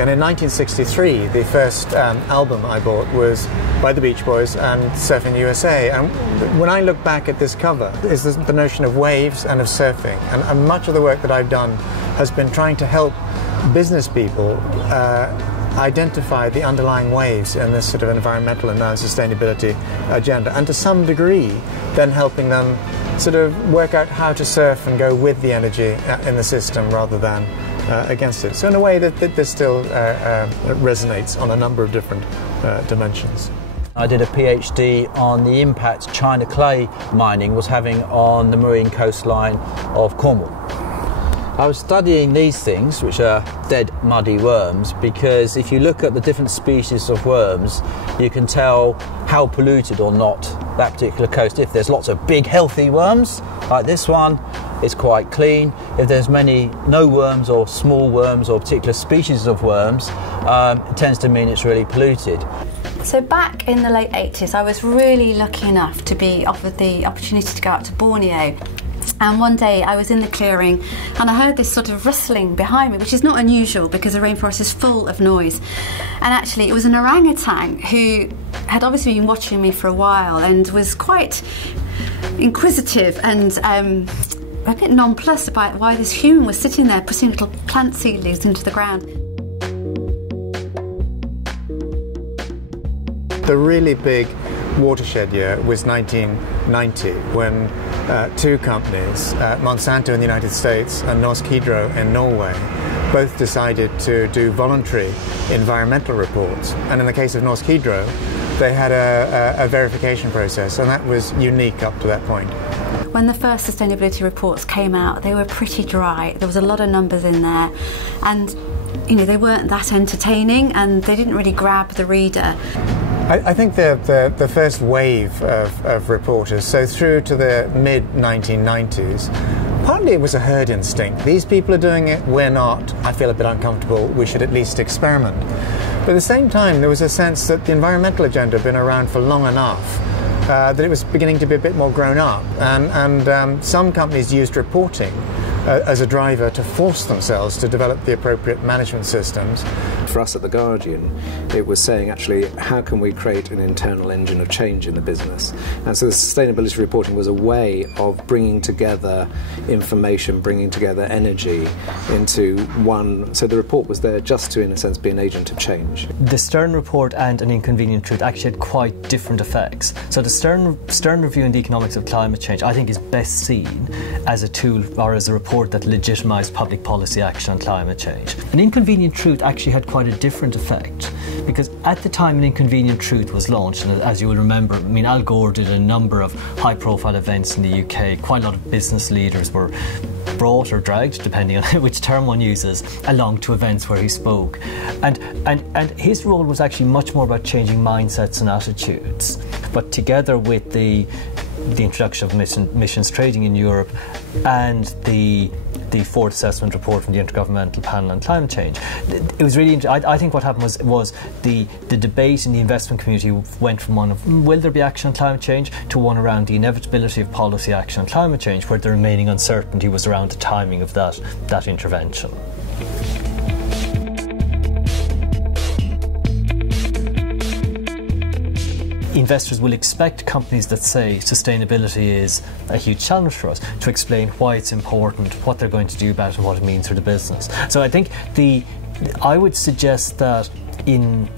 And in 1963, the first album I bought was by the Beach Boys and Surfing USA. And when I look back at this cover, is the notion of waves and of surfing. And much of the work that I've done has been trying to help business people identify the underlying waves in this sort of environmental and now sustainability agenda, and to some degree then helping them sort of work out how to surf and go with the energy in the system rather than against it. So in a way that this still resonates on a number of different dimensions. I did a PhD on the impact China clay mining was having on the marine coastline of Cornwall. I was studying these things, which are dead muddy worms, because if you look at the different species of worms, you can tell how polluted or not that particular coast. If there's lots of big healthy worms, like this one, it's quite clean. If there's no worms or small worms or particular species of worms, it tends to mean it's really polluted. So back in the late 80s, I was really lucky enough to be offered the opportunity to go out to Borneo. And one day I was in the clearing and I heard this sort of rustling behind me, which is not unusual because the rainforest is full of noise. And actually it was an orangutan who had obviously been watching me for a while and was quite inquisitive and a bit nonplussed about why this human was sitting there putting little plant seedlings into the ground. The really big watershed year was 1990 when two companies, Monsanto in the United States and Norsk Hydro in Norway, both decided to do voluntary environmental reports. And in the case of Norsk Hydro, they had a verification process, and that was unique up to that point. When the first sustainability reports came out, they were pretty dry. There was a lot of numbers in there, and they weren't that entertaining, and they didn't really grab the reader. I think the first wave of reporters, so through to the mid-1990s, partly it was a herd instinct. These people are doing it, we're not. I feel a bit uncomfortable, we should at least experiment. But at the same time, there was a sense that the environmental agenda had been around for long enough that it was beginning to be a bit more grown up. And some companies used reporting as a driver to force themselves to develop the appropriate management systems. For us at The Guardian, it was saying actually how can we create an internal engine of change in the business, and so the sustainability reporting was a way of bringing together information, bringing together energy into one. So the report was there just to, in a sense, be an agent of change. The Stern Report and An Inconvenient Truth actually had quite different effects. So the Stern Review on the Economics of Climate Change I think is best seen as a tool or as a report that legitimised public policy action on climate change. An Inconvenient Truth actually had quite a different effect, because at the time An Inconvenient Truth was launched, and as you will remember, Al Gore did a number of high-profile events in the UK. Quite a lot of business leaders were brought or dragged, depending on which term one uses, along to events where he spoke. And his role was actually much more about changing mindsets and attitudes. But together with the introduction of emissions trading in Europe and the fourth assessment report from the Intergovernmental Panel on Climate Change, it was really I think what happened was the debate in the investment community went from one of will there be action on climate change to one around the inevitability of policy action on climate change, where the remaining uncertainty was around the timing of that intervention. Investors will expect companies that say sustainability is a huge challenge for us to explain why it's important, what they're going to do about it, and what it means for the business. So I think I would suggest that in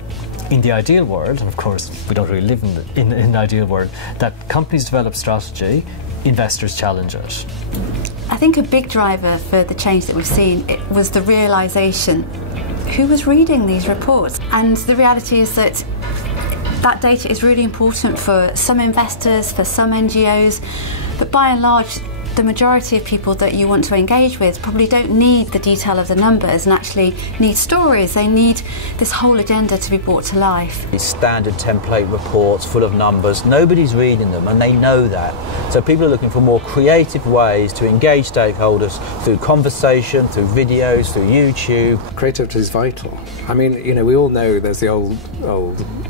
the ideal world, and of course we don't really live in the ideal world, that companies develop strategy, investors challenge it. I think a big driver for the change that we've seen was the realisation who was reading these reports, and the reality is that data is really important for some investors, for some NGOs, but by and large the majority of people that you want to engage with probably don't need the detail of the numbers and actually need stories. They need this whole agenda to be brought to life. These standard template reports full of numbers, nobody's reading them, and they know that. So people are looking for more creative ways to engage stakeholders through conversation, through videos, through YouTube. Creativity is vital. I mean, we all know there's the old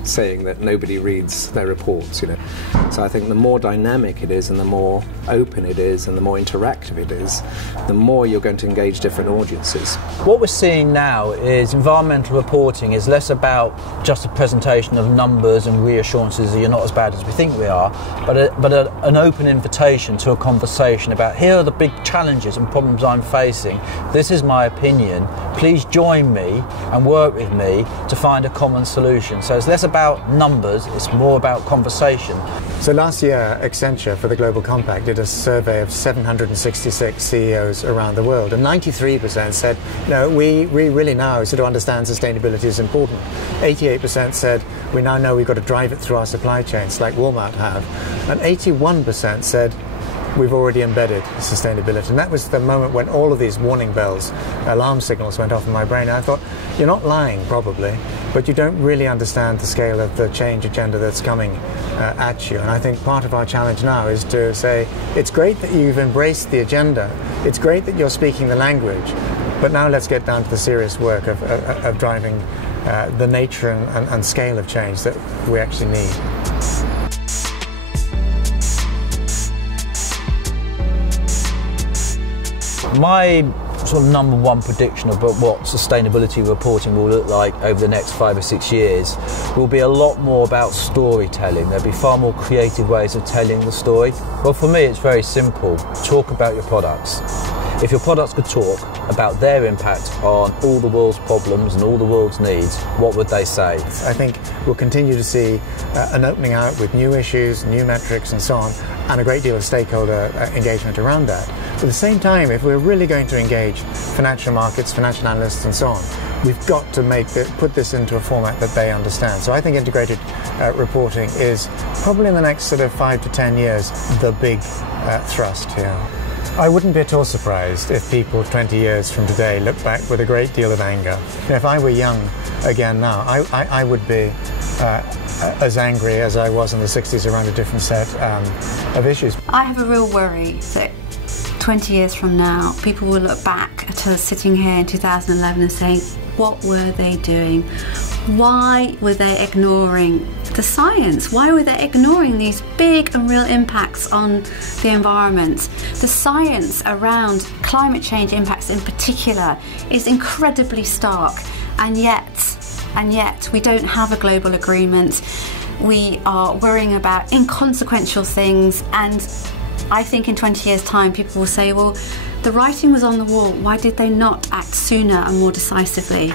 saying that nobody reads their reports, So I think the more dynamic it is and the more open it is and and the more interactive it is, the more you're going to engage different audiences. What we're seeing now is environmental reporting is less about just a presentation of numbers and reassurances that you're not as bad as we think we are, but an open invitation to a conversation about here are the big challenges and problems I'm facing. This is my opinion. Please join me and work with me to find a common solution. So it's less about numbers, it's more about conversation. So last year, Accenture for the Global Compact did a survey of 766 CEOs around the world, and 93% said, no, we really now sort of understand sustainability is important. 88% said, we now know we've got to drive it through our supply chains, like Walmart have. And 81% said, we've already embedded sustainability. And that was the moment when all of these warning bells, alarm signals went off in my brain. And I thought, you're not lying, probably, but you don't really understand the scale of the change agenda that's coming at you. And I think part of our challenge now is to say, it's great that you've embraced the agenda, it's great that you're speaking the language, but now let's get down to the serious work of driving the nature and scale of change that we actually need. My sort of number one prediction about what sustainability reporting will look like over the next 5 or 6 years will be a lot more about storytelling. There'll be far more creative ways of telling the story. Well, for me, it's very simple. Talk about your products. If your products could talk about their impact on all the world's problems and all the world's needs, what would they say? I think we'll continue to see an opening out with new issues, new metrics and so on, and a great deal of stakeholder engagement around that. But at the same time, if we're really going to engage financial markets, financial analysts and so on, we've got to put this into a format that they understand. So I think integrated reporting is probably in the next sort of 5 to 10 years the big thrust here. I wouldn't be at all surprised if people 20 years from today look back with a great deal of anger. If I were young again now, I would be as angry as I was in the 60s around a different set of issues. I have a real worry that 20 years from now, people will look back at us sitting here in 2011 and say, what were they doing? Why were they ignoring the science? Why were they ignoring these big and real impacts on the environment? The science around climate change impacts in particular is incredibly stark, and yet we don't have a global agreement. We are worrying about inconsequential things, and I think in 20 years' time people will say, well, the writing was on the wall, why did they not act sooner and more decisively?